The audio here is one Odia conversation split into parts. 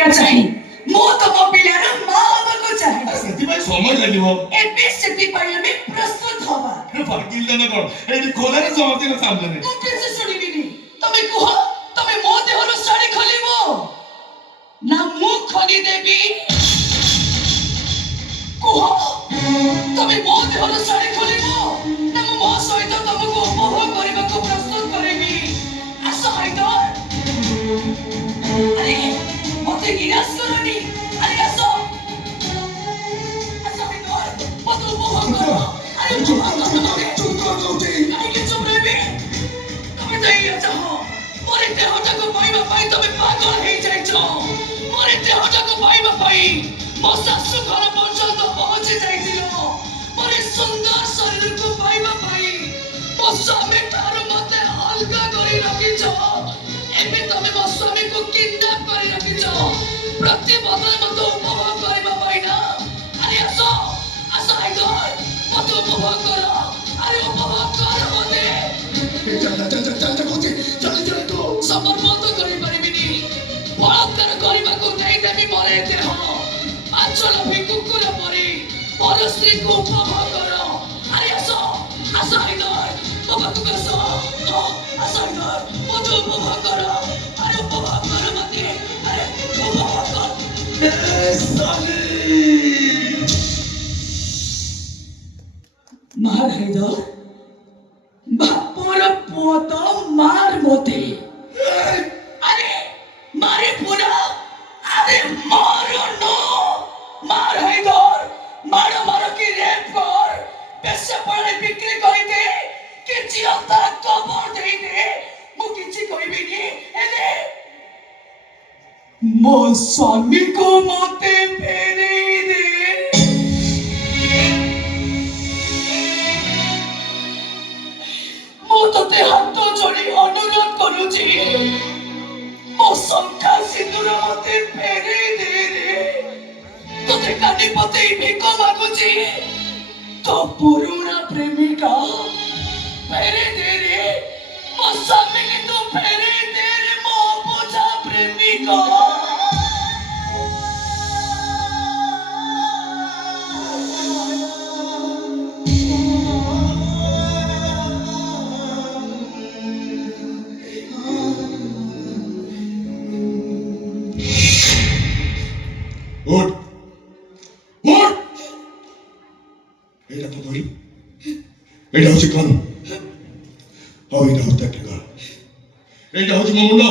ସେୟା ଚାହେଁ ମୁଁ ତମ ପିଲାର ମା ହବାକୁ ଚାହେଁ ସେଥିପାଇଁ ସମୟ ଲାଗିବ ଏବେ ସେଥିପାଇଁ ଆମେ ପ୍ରସ୍ତୁତ ହବା ପାଟିଲ ଦାନା କଣ ଏଇଠି ଖୋଲାରେ ସମସ୍ତଙ୍କ ସାମ୍ନାରେ ମୁଁ କିଛି ଶୁଣିବିନି ତମେ କୁହ ତମେ ମୋ ଦେହର ଶାଢ଼ୀ ଖୋଲିବ ନା ମୁଁ ଖୋଲିଦେବି କୁହ ତମେ ମୋ ଦେହର ଶାଢ଼ୀ ଖୋଲିବ ନା ମୁଁ ମୋ ସହିତ ତମକୁ ଉପଭୋଗ କରିବାକୁ ପ୍ରସ୍ତୁତ କରିବି ଆସ ହାଇଦର ଆରେ ମତେ ନିରାଶ କରନି ଆରେ ଆସ ହାଇଦର ମତେ ଉପଭୋଗ କର ଆରେ ଉପଭୋଗ କର ମତେ କାହିଁକି ଚୁପ୍ ରହିବି ତମେ ତ ଏଇଆ ଚାହ ମୋର ଦେହଟାକୁ ପାଇବା ପାଇଁ ତମେ ପାଗଳ ହେଇଯାଇଛ ମୋର ଦେହଟାକୁ ପାଇବା ପାଇଁ ମୋ ଶାଶୁ ଘର ପର୍ଯ୍ୟନ୍ତ ପହଞ୍ଚି ଯାଇଥିଲ ମୋର ସୁନ୍ଦର ଶରୀରକୁ ପାଇବା ପାଇଁ ମୋ ସ୍ୱାମୀ ଠାରୁ ମତେ ଅଲଗା କରି ରଖିଛ ଏବେ ତମେ ମୋ ସ୍ୱାମୀକୁ କିଡନାପ କରି ରଖିଛ ପ୍ରତି ବଦଳରେ ମତେ ଉପଭୋଗ କରିବା ପାଇଁ ନା ଆରେ ଆସ ଆସ ହାଇଦର ମତେ ଉପଭୋଗ କର ଆରେ ଉପଭୋଗ କର ମତେ ସମର ବନ୍ଦ କରିପାରିବିନି ବଳାତ୍କାର କରିବାକୁ ନେଇଦେବି ମୋର ଏ ଦେହ ଆଞ୍ଚଳଭି କୁକୁର ପରି ମୋର ସ୍ତ୍ରୀକୁ ଉପଭୋଗ କର ଆରେ ଆସ ଆସ ହାଇଦର ମୋ ପାଖକୁ ଆସ ଆସ ହାଇଦର ମତେ ଉପଭୋଗ କର ଆରେ ଉପଭୋଗ କର ମତେ ଆରେ ଉପଭୋଗ କର ମାର ହାଇଦର ବାପର ପୁଅ ତ ମାର ମତେ আরে মারে পুরা আরে মারো নো মার হাইদর মারো মারো কি রেপ কর পেশা পাড়ে বিক্রি করে দে কি জিয়ন্তা কবর দেই দে মু কিছু কইবিনি এলে মো স্বামী কো মতে ফেরে দে ମୁଁ ତତେ ହାତ ଯୋଡ଼ି ଅନୁରୋଧ କରୁଛି ମୋ ଶଙ୍ଖା ସିନ୍ଦୁର ମତେ ଫେରେଇ ଦେ ରେ ତତେ କାନି ପତେଇ ଭିକ ମାଗୁଛି ତୋ ପୁରୁଣା ପ୍ରେମିକା ଫେରେଇ ଦେ ରେ ମୋ ସ୍ୱାମୀକି ତୁ ଫେରେଇ ଦେ ରେ ମୋ ବୁଝା ପ୍ରେମିକା ওঠ ওঠ এটা তো ধরি এটা হচ্ছে কারণ এটা হচ্ছে একটা কারণ এটা হচ্ছে মামুন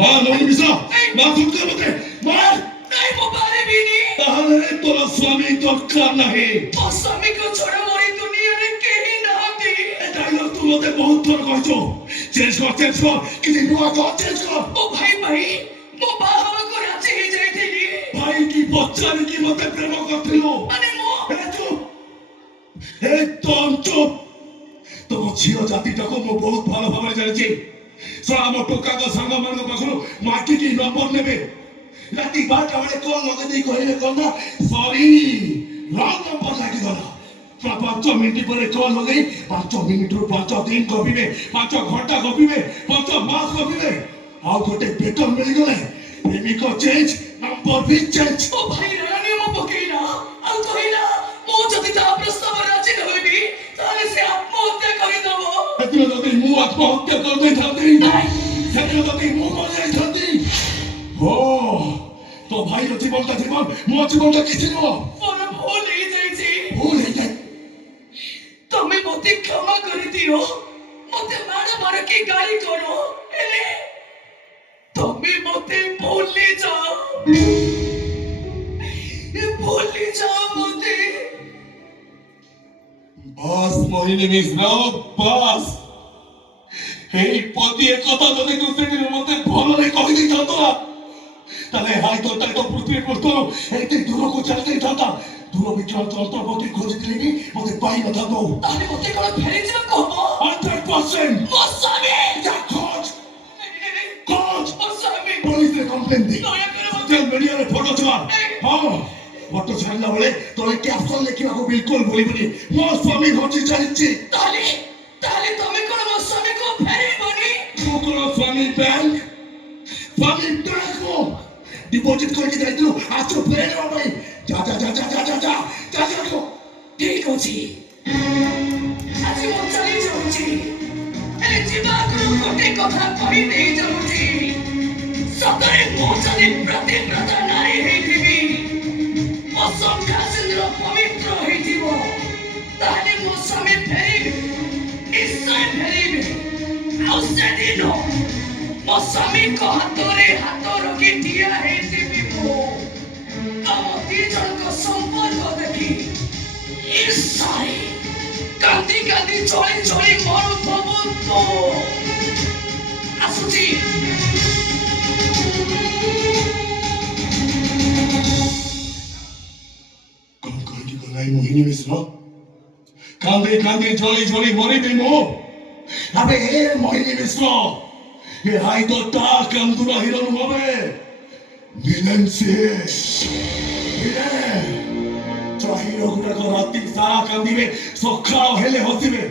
মা নয় মিশা মা ধুমকে মতে মার नहीं वो बारे भी नहीं তাহলে তোরা স্বামী দরকার নাহি ମୋ ସ୍ୱାମୀକୁ ଛଡ଼ା ମୋର ଏ ଦୁନିଆରେ କେହି ନାହାନ୍ତି এটা হলো তুই মতে বহুত থর কইছো চেঞ্জ কর কিছু নয়া কর চেঞ্জ কর ମୋ ଭାଇ ପାଇଁ ମୋ ବାହା ହେବାକୁ ରାଜି ହେଇଯାଇଥିଲି ভাই কি বচ্চানি কি মতে প্রেম করছিল ମାନେ ମୁଁ একদম চুপ ତମ ଝିଅ ଜାତିଟାକୁ ମୁଁ ବହୁତ ଭଲ ଭାବରେ ଜାଣିଛି ଶଳା ଆମ ଟୋକାଙ୍କ ସାଙ୍ଗମାନଙ୍କ ପାଖରୁ ମାଗିକି ନମ୍ବର ନେବେ ରାତି 12ଟା ବେଳେ କଲ ଲଗେଇ ଦେଇ କହିଲେ କଣ ନା ସରି ରଙ୍ଗ ନମ୍ବର ଲାଗିଗଲା 5 ମିନିଟ୍ ପରେ କଲ ଲଗେଇ 5 ମିନିଟ୍ରୁ 5 ଦିନ ଗପିବେ 5 ଘଣ୍ଟା ଗପିବେ 5 ମାସ ଗପିବେ ଆଉ ଗୋଟେ ବେତନ ମିଳିଗଲେ ପ୍ରେମିକ ଚେଞ୍ଜ ନମ୍ବର ବି ଚେଞ୍ଜ ମୋ ଭାଇର ନିୟମ ପକେଇଲା ଆଉ କହିଲା ମୁଁ ଯଦି ତା ପ୍ରସ୍ତାବରେ ରାଜି ନ ହେବି ତାହେଲେ ସେ ଆତ୍ମହତ୍ୟା କରିଦେବ ସେଦିନ ଯଦି ମୁଁ ଆତ୍ମହତ୍ୟା କରିଦେଇଥାନ୍ତି ସେଦିନ ଯଦି ମୁଁ ମରିଯାଇଥାନ୍ତି ଓ ତୋ ଭାଇର ଜୀବନଟା ଜୀବନ ମୋ ଜୀବନଟା କିଛି ନୁହଁ ମୋର ଭୁଲ ହେଇଯାଇଛି ଭୁଲ ହେଇଯାଏ ତମେ ମତେ କ୍ଷମା କରିଦିଅ ମତେ ମାଡ଼ ମାଡ଼ କି ଗାଳି କର ହେଲେ ତମେ ମତେ ଭୁଲି ଯାଅ ମତେ বাস মোহিনী মিশ্র বাস এই পতিয়ে কথা যদি দুসেনের মধ্যে ভলরে কই দিতাম না তাহলে হয়তো তাই তো পৃথিবীর করতো এইটি দূরକୁ ଚାଲି ଯାଇଥାନ୍ତା ଦୂର ବିକ୍ରମ ଯନ୍ତ୍ରପତି ଖୋଜିଥିଲି ବି ମତେ ପାଇ ନଥାନ୍ତା ତାହେଲେ ମତେ କଣ ଫେରିଯିବାକୁ ହବ 100% ମୋ ସ୍ୱାମୀ ଖୋଜ ମୋ ସ୍ୱାମୀ ପୋଲିସରେ କମ୍ପ୍ଲେନ ଦେ ଦୟାକରି ମତେ ସୋସିଆଲ ମିଡିଆରେ ଫଟୋ ଛାଡ଼ ହଁ ଫଟୋ ଛାଡ଼ିଲା ବେଳେ ତୋର କ୍ୟାପସନ ଲେଖିବାକୁ ବିଲକୁଲ ଭୁଲିବୁନି ମୋ ସ୍ୱାମୀ ହଜି ଯାଇଛି ତାହେଲେ ତମେ କଣ ମୋ ସ୍ୱାମୀକୁ ଫେରେଇବନି ମୁଁ କଣ ସ୍ୱାମୀ ବ୍ୟାଙ୍କ ମୋ डिपॉजिट करके जाइतु आज फेरे नेबा पई जा जा जा जा जा जा जा जा जा को ठीक अछि আজি মো চলি যাଉଛି এলে জীবা আগুରୁ ଗୋଟେ କଥା କହି ଦେଇ ଯାଉଛି ସତରେ ମୋ ଯଦି ପ୍ରତିବ୍ରତ ନାରୀ ହେଇଥିବି ମୋ ସଂଘାସିନ୍ଦ୍ର ପବିତ୍ର ହେଇଥିବ ତାହେଲେ ମୋ ସ୍ୱାମୀ ଫେରିବି ନିଶ୍ଚୟ ଫେରିବି ଆଉ ସେଦିନ ମୋ ସ୍ୱାମୀଙ୍କ ହାତରେ ହାତ ରଖି ଠିଆ ହେଇଥିବି ମୁଁ ଆମ ଦି ଜଣଙ୍କ ସମ୍ପର୍କ ଦେଖି ଇସାଇ କାନ୍ଦି କାନ୍ଦି ଚଳି ଚଳି ମରୁଥିବ ତ ଆସୁଛି कौन कहेगी गलाई मोहिनी मिश्र कांदे कांदे झोली झोली मरी भी मो अबे हे मोहिनी मिश्र ये हाई तो टाक अंदुरा हिरन होवे विलन से विलन चाही रोगुरा को राती सारा कांदीबे सखा हेले हसिबे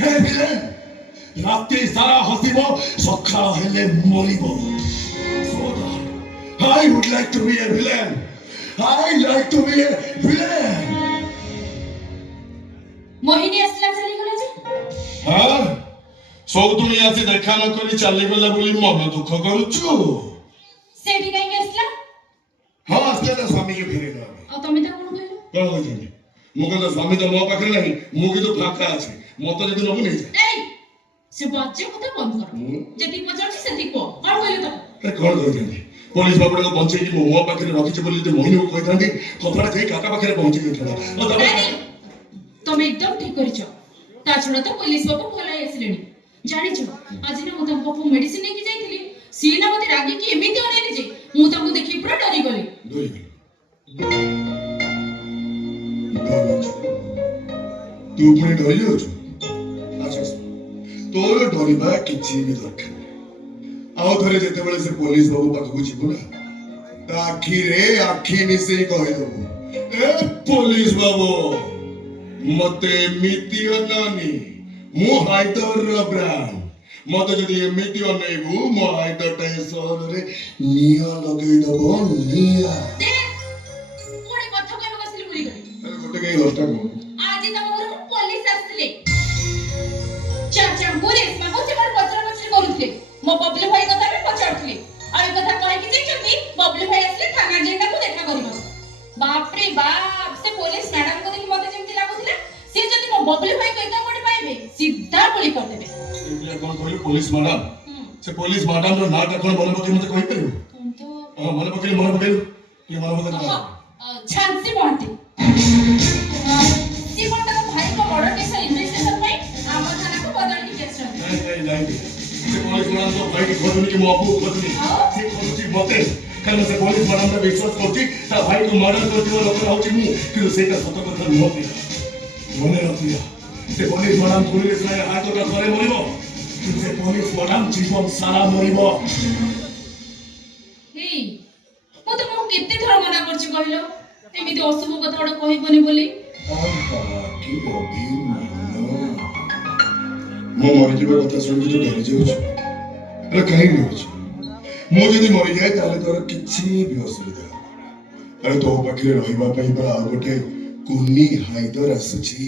हे विलन राती सारा हसिबो सखा हेले मरिबो so that I would like to be a villain I like to be a villain Mohini असला चली गला जे हाँ सब दुनिया से देखा न करी चली गला बोली मन दुख करूछु सेठी काई के असला हाँ असले तो स्वामी के फेरे ना आ तमे ता कोन कहलो कौन हो जाने मुगे तो स्वामी तो मो पाखरे नहीं मुगे तो फाका আছে मत যদি নবু নেই যায় এই से बाजे কথা বন্ধ কর যেতি পচারছি সেতি কো কোন কইলো তো ए कोन करते पुलिस बाबू को बंचे की मो पाखरे रखिछ बोली जे मोहिनी को कहतांती कपड़ा जाई काका पाखरे पहुंची गइथला ओ तबे তুমি একদম ঠিক করেছ তাছাড়া তো পুলিশ বাবু ভলাই আসলেনি জানিছ আজ না মু তাଙ୍କ বাবু মেডিসিন নেকি যাইଥିଲି সিଏ না মতে রাগি কি এমিতি অনেলি যে মু তাଙ୍କୁ দেখি পুরা ডরি গলি দুই तू पुणी डरी जाऊछु अच्छा तोर डरिबा किछि भी दरकार आउ थरे जेतेबेले से पुलिस बाबू पाखକୁ ଯିବୁ ନା ता आखी मिसे कहि दबु ए पुलिस बाबू मते एमिति अनानी मु हाइदर ब्रांड मते जदि एमिति अनेबु मो हाइदर टा सहर रे निया लगेई दबो निया দে কোনে কথা কইবা বসলি মুলি গলি अरे गोटे के लस्टा को আজি তম ঘর পুলিশ আসলে চাচা পুলিশ বাবু সে মোর পচরা পচরি করুଥିଲେ মো ববলি ভাই কথা আমি পচারଥିଲି আর এই কথা কইকি যাইছন্তি ববলি ভাই আসলে থানা জেনাকু দেখা করিব বাপ রে বাপ সে পুলিশ ম্যাডাম को দেখি মতে যেমতি লাগুଥିଲା সে যদি মো ববলি ভাই কইতা কোটি পাইবে সিধা গুলি করদেবে એટલે કોણ કહ્યું પોલીસ મેડમ ସେ પોલીસ મેડમ ର નાટા કોણ મને પકડી મતે કહીପାରିବୁ तुम तो હા મને પકડી કે મને પકડી झांसी महांती जीवन का भाई को मर्डर केस इन्वेस्टिगेशन में आम थाना को बदल की केस रही ନାଇଁ ନାଇଁ ନାଇଁ ସେ ପୋଲିସ ମ୍ୟାଡାମ ତ ଭାଇକି ଖୋଜୁନି କି ମୋ ବାପକୁ ଖୋଜୁନି ସେ ଖୋଜୁଛି ମତେ କାରଣ ସେ ପୋଲିସ ମ୍ୟାଡାମଟା ବିଶ୍ୱାସ କରୁଛି ତା ଭାଇକୁ ମର୍ଡର କରିଥିବା ଲୋକ ହଉଛି ମୁଁ କିନ୍ତୁ ସେଇଟା ସତ କଥା ନୁହଁ ମନେ ରଖିବା ସେ ପୋଲିସ ମ୍ୟାଡାମ ପୁଲିସ ହାତଟା ଥରେ ମରିବ କିନ୍ତୁ ସେ ପୋଲିସ ମ୍ୟାଡାମ ଜୀବନ ସାରା ମରିବ हे मु तो मु केते थर मना करछि कहलो एमिति अशुभ कथा गोटे कहबनी बोली କି ଅଭିମାନ ମୁଁ ମରିଯିବା କଥା ଶୁଣିକି ତୁ ଡରି ଯାଉଛୁ ହେଲେ କାହିଁକି ଡରୁଛୁ ମୁଁ ଯଦି ମରିଯାଏ ତାହେଲେ ତୋର କିଛି ବି ଅସୁବିଧା ହବ ଆରେ ତୋ ପାଖରେ ରହିବା ପାଇଁ ପରା ଆଉ ଗୋଟେ କୁନି ହାଇଦର ଆସୁଛି